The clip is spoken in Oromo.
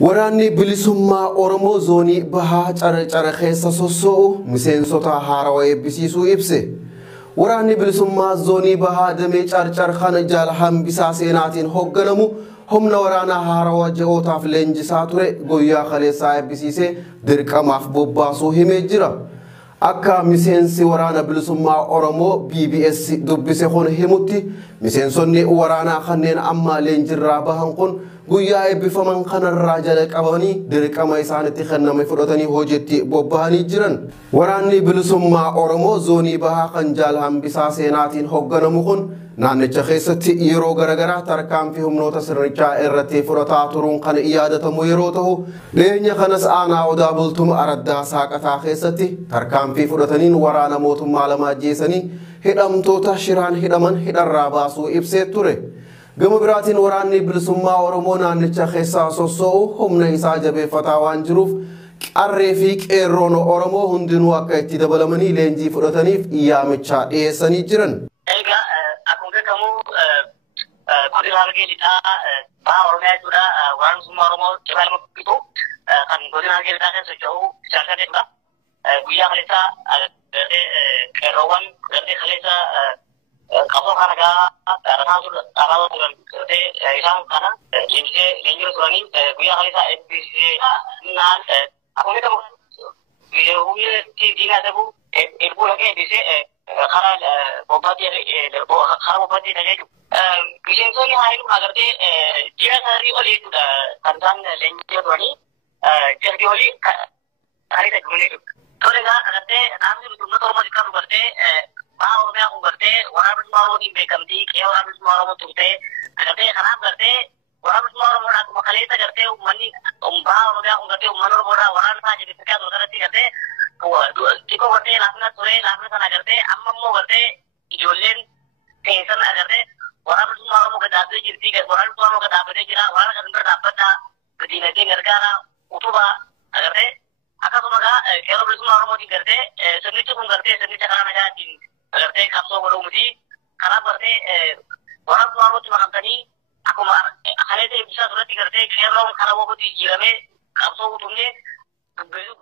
Waraanni bilisummaa Oromoo zoonii bahaa cara keessa sossoo'u miseensota haarawaa eebbisiisuu ibse. Waraanni bilisummaa zoonii bahaa damee cara kana jaala hambisaa seenaatiin hoogganamu humna waraanaa haarawaa ji'ootaaf leenjisaa ture guyyaa kaleessaa eebbisiisee dirqamaaf bobbaasuu himee jira. Akka miseensi waraana bilisummaa Oromoo BBS dubbise kun himutti miseensonni waraanaa kanneen amma leenjirraa bahan kun guyyaa eebbifaman kanarraa jala qabanii dirqama isaanitti kenname fudhatanii hojiitti bobba'anii jiran. Waraanni bilisummaa Oromoo zoonii bahaa kan jaala hambisaa seenaatiin hoogganamu kun naannicha keessatti yeroo garagaraa tarkaanfii humnoota sirnichaa irratti fudhataa turuun kan yaadatamu yeroo ta'u dhiyeenya kanas aanaa odaa bultuma araddaa saaqataa keessatti tarkaanfii fudhataniin waraana mootummaa lama ajjeesanii hidhamtoota shiraan hidhaman hidharraa baasuu ibsee ture. Gama biraatiin waraanni bilisummaa Oromoo naannicha keessaa sossoo'u humna isaa jabeeffataa waan jiruuf qarree fi qeerroon Oromoo hundinuu akka itti dabalamanii leenjii fudhataniif yaamicha dhiyeessanii jiran. Godina Harargee lixaa baha Oromiyaa jechuudha. Waraanni bilisummaa Oromoo cibaa lama bitu kan godina Harargee lixaa keessa socho'u ijaarsa deemudha. Guyyaa kaleessa qeerroowwan kaleessa qabsoo kana rataa turan isaan kana deebisee leenjira turanii guyyaa kaleessa eebbisee akkuma jedhamu humni diinaa ta'u eebbuu dhaqee eebbisee karaa bobbaatti dhagee jiru. Miseensonni haayilu agartee jira saarii olii jechuudha kan isaan leenjira turanii jalbii olii kan isa gumanii jiru. Tole egaa agartee dhaabni bilisummaa Oromoo xiqqaa dubartee baha Oromiyaa kun gartee waraana bilisummaa Oromootiin beekamtii qe'ee waraana bilisummaa Oromoo turtee agartee kanaaf gartee waraana bilisummaa Oromoodhaa akkuma kaleessa gartee uummanni baha Oromiyaa kun gartee uummanni Oromoodhaa waraana isaa jabeeffachaa ture kanatti gartee xiqqoo gartee laafina ture laafina sana agartee amma immoo gartee ijoolleen teessan agartee waraana bilisummaa Oromoo gadaabee jirti waraana bilisummaa Oromoo gadaabatee jira waraana kan bira dhaabbata diinagdee gargaara utubaa agartee akkasuma egaa qeerroo bilisummaa Oromootiin gartee sirnichi kun gartee sirnicha karaa nagaatiin agartee qabsoo godhuu miti kanaaf gartee waraana bilisummaa Oromootti makamtanii akkuma kaleessa eebbisaa turetti gartee qeerroon karaa bobbatti jijjiiramee qabsoo utumnee dubbeessuuf